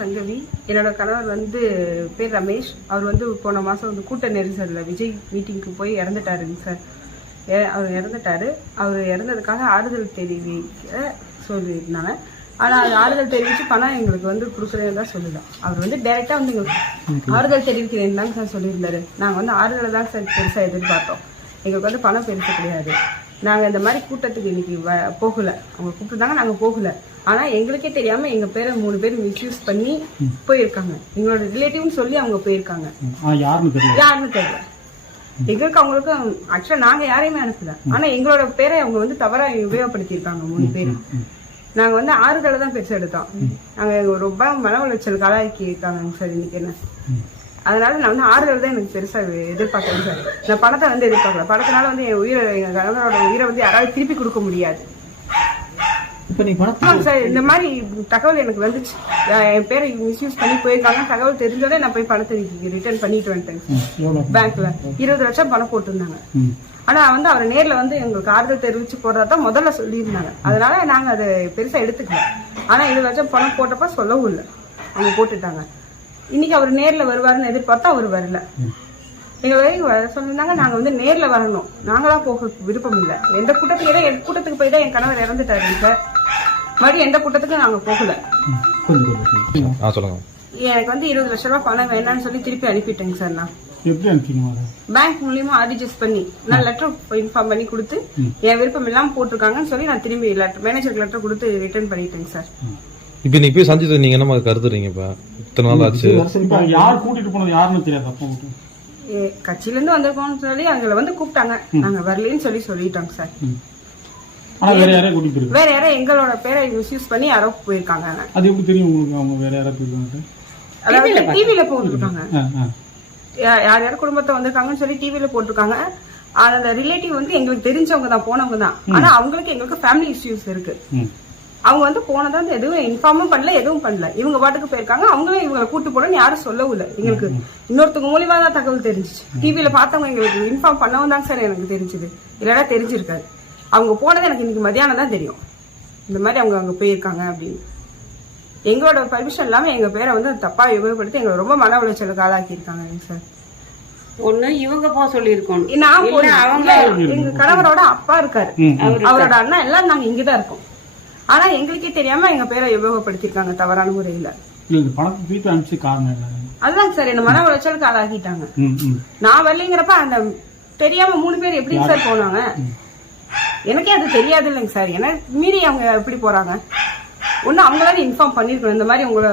சங்கவி. என்னோட கணவர் வந்து பேர் ரமேஷ். அவர் வந்து போன மாதம் வந்து கூட்ட நெரிசலில் விஜய் மீட்டிங்க்கு போய் இறந்துட்டாருங்க சார். அவர் இறந்துட்டாரு. அவர் இறந்ததுக்காக ஆறுதல் தெரிவிக்க சொல்லியிருந்தாங்க. ஆனால் அது ஆறுதல் தெரிவித்து பணம் எங்களுக்கு வந்து கொடுக்குறேன்னு தான் சொல்லலாம். அவர் வந்து டைரெக்டாக வந்து எங்களுக்கு ஆறுதல் தெரிவிக்கிறேன்னு தாங்க சார் சொல்லியிருந்தாரு. நாங்கள் வந்து ஆறுதலை தான் சார் பெருசாக எதிர்பார்த்தோம். எங்களுக்கு வந்து பணம் பெருசு கிடையாது. நாங்கள் இந்த மாதிரி கூட்டத்துக்கு இன்னைக்கு போகலை. அவங்க கூப்பிட்டுருந்தாங்க, நாங்கள் போகலை. ஆனால் எங்களுக்கே தெரியாமல் எங்கள் பேரை 3 பேர் மிஸ்யூஸ் பண்ணி போயிருக்காங்க. எங்களோட ரிலேட்டிவ்னு சொல்லி அவங்க போயிருக்காங்க. யாருன்னு தெரியல எங்களுக்கு. அவங்களுக்கும் ஆக்சுவலாக நாங்கள் யாரையுமே அனுப்பல. ஆனால் எங்களோட பேரை அவங்க வந்து தவறாக உபயோகப்படுத்தியிருக்காங்க 3 பேர். நாங்கள் வந்து ஆறுதலை தான் பெருசாக எடுத்தோம். நாங்கள் ரொம்ப மன உளைச்சல் கலாய்க்கி இருக்காங்க சார் இன்னைக்கு என்ன. அதனால நான் வந்து ஆறுதல் தான் எனக்கு பெருசாக எதிர்பார்க்கறேன் சார். நான் பணத்தை வந்து எதிர்பார்க்கல. பணத்தினால வந்து என் உயிரை, எங்கள் கணவரோட உயிரை வந்து யாராவது திருப்பி கொடுக்க முடியாது சார். இந்த மாதிரி தகவல் எனக்கு வந்துச்சு. என் பேரை மிஸ்யூஸ் பண்ணி போயிருக்காங்க. தகவல் தெரிஞ்சோடனே நான் போய் பணத்தை ரிட்டர்ன் பண்ணிட்டு வந்துட்டேன். பேங்க்ல 20 லட்சம் பணம் போட்டிருந்தாங்க. ஆனா வந்து அவர் நேர்ல வந்து எங்களுக்கு ஆறுதல் தெரிவிச்சு போடுறதான் முதல்ல சொல்லியிருந்தாங்க. அதனால நாங்க அதை பெருசா எடுத்துக்கல. ஆனா 20 லட்சம் பணம் போட்டப்ப சொல்லவும் இல்லை, அவங்க போட்டுட்டாங்க. இன்னைக்கு அவர் நேர்ல வருவாருன்னு எதிர்பார்த்தா அவர் வரல. எங்களை சொல்லியிருந்தாங்க நாங்க வந்து நேர்ல வரணும். நாங்களாம் போக விருப்பம் இல்லை. எந்த கூட்டத்துக்கு போய் தான் என் கணவர் இறந்துட்டாரு சார். மறுபடியும் எந்த கூட்டத்துக்கும் நாங்க போகல. எனக்கு வந்து 20 லட்சம் ரூபாய் பணம் வேணாம்னு சொல்லி திருப்பி அனுப்பிட்டேங்க சார். நான் பேங்க் மூலியமா ஆர்டிஜிஎஸ் பண்ணி நான் லெட்டர் இன்ஃபார்ம் பண்ணி கொடுத்து என் விருப்பம் எல்லாம் போட்டிருக்காங்கன்னு சொல்லி நான் திரும்பி மேனேஜருக்கு லெட்டர் கொடுத்து ரிட்டர்ன் பண்ணிட்டேங்க சார். இப்ப நீ போய் சந்திச்சது நீங்க என்ன கருதுறீங்க? இப்ப இத்தனை நாள் ஆச்சு. யார் கூட்டிட்டு போனது யாருன்னு தெரியாது. கட்சியில இருந்து வந்திருக்கோம்னு சொல்லி அவங்களை வந்து கூப்பிட்டாங்க. நாங்க வரலன்னு சொல்லிட்டாங்க சார். வேற யாரோ எங்களோட பேரை மிஸ்யூஸ் பண்ணி யாரோ போயிருக்காங்க. அது எப்படி தெரியும் உங்களுக்கு? அவங்க வேற யாரோ போயிருக்காங்க, அதாவது டிவில போட்டுருக்காங்க. யார் யார் குடும்பத்தை வந்திருக்காங்கன்னு சொல்லி டிவில போட்டிருக்காங்க. அந்த ரிலேட்டிவ் வந்து எங்களுக்கு தெரிஞ்சவங்க தான், போனவங்க தான். ஆனா அவங்களுக்கு எங்களுக்கு ஃபேமிலி இஷ்யூஸ் இருக்கு. அவங்க வந்து போனதா எதுவும் இன்ஃபார்மும் பண்ணல, எதுவும் பண்ணல. இவங்க பாட்டுக்கு போயிருக்காங்க. அவங்களும் இவங்களை கூட்டு போறோம்னு யாரும் சொல்லவும் இல்லை. எங்களுக்கு இன்னொருத்தவங்க மூலியமா தான் தகவல் தெரிஞ்சிச்சு. டிவில பார்த்தவங்க எங்களுக்கு இன்ஃபார்ம் பண்ணவும் தான் சார் எனக்கு தெரிஞ்சது. இல்லைன்னா தெரிஞ்சிருக்காது. அவங்க போனது எனக்கு இன்னைக்கு மதியானம் தான் தெரியும். இந்த மாதிரி அவங்க அங்க போயிருக்காங்க அப்படின்னு. எங்களோட பர்மிஷன் இல்லாம எங்க பேரை வந்து தப்பா உபயோகப்படுத்தி எங்களை ரொம்ப மன உளைச்சலுக்கு ஆளாக்கி இருக்காங்க சார். ஒண்ணு இவங்க போக சொல்லிருக்கோம். எங்க கணவரோட அப்பா இருக்காரு, அவரோட அண்ணா எல்லாம் நாங்க இங்கதான் இருக்கோம். ஆனா எங்களுக்கே தெரியாம எங்க பேரை உபயோகப்படுத்திருக்காங்க தவறான முறையில. அதுதான் சார் என்ன மன உளைச்சலுக்கு ஆளாக்கிட்டாங்க. நான் வரலைங்கிறப்ப அந்த தெரியாம 3 பேர் எப்படி சார் போனாங்க? எனக்கே அது தெரியாது இல்லைங்க சார். எனக்கு மீறி அவங்க எப்படி போறாங்க? ஒண்ணு அவங்களால இன்ஃபார்ம் பண்ணிருக்கணும். இந்த மாதிரி உங்களை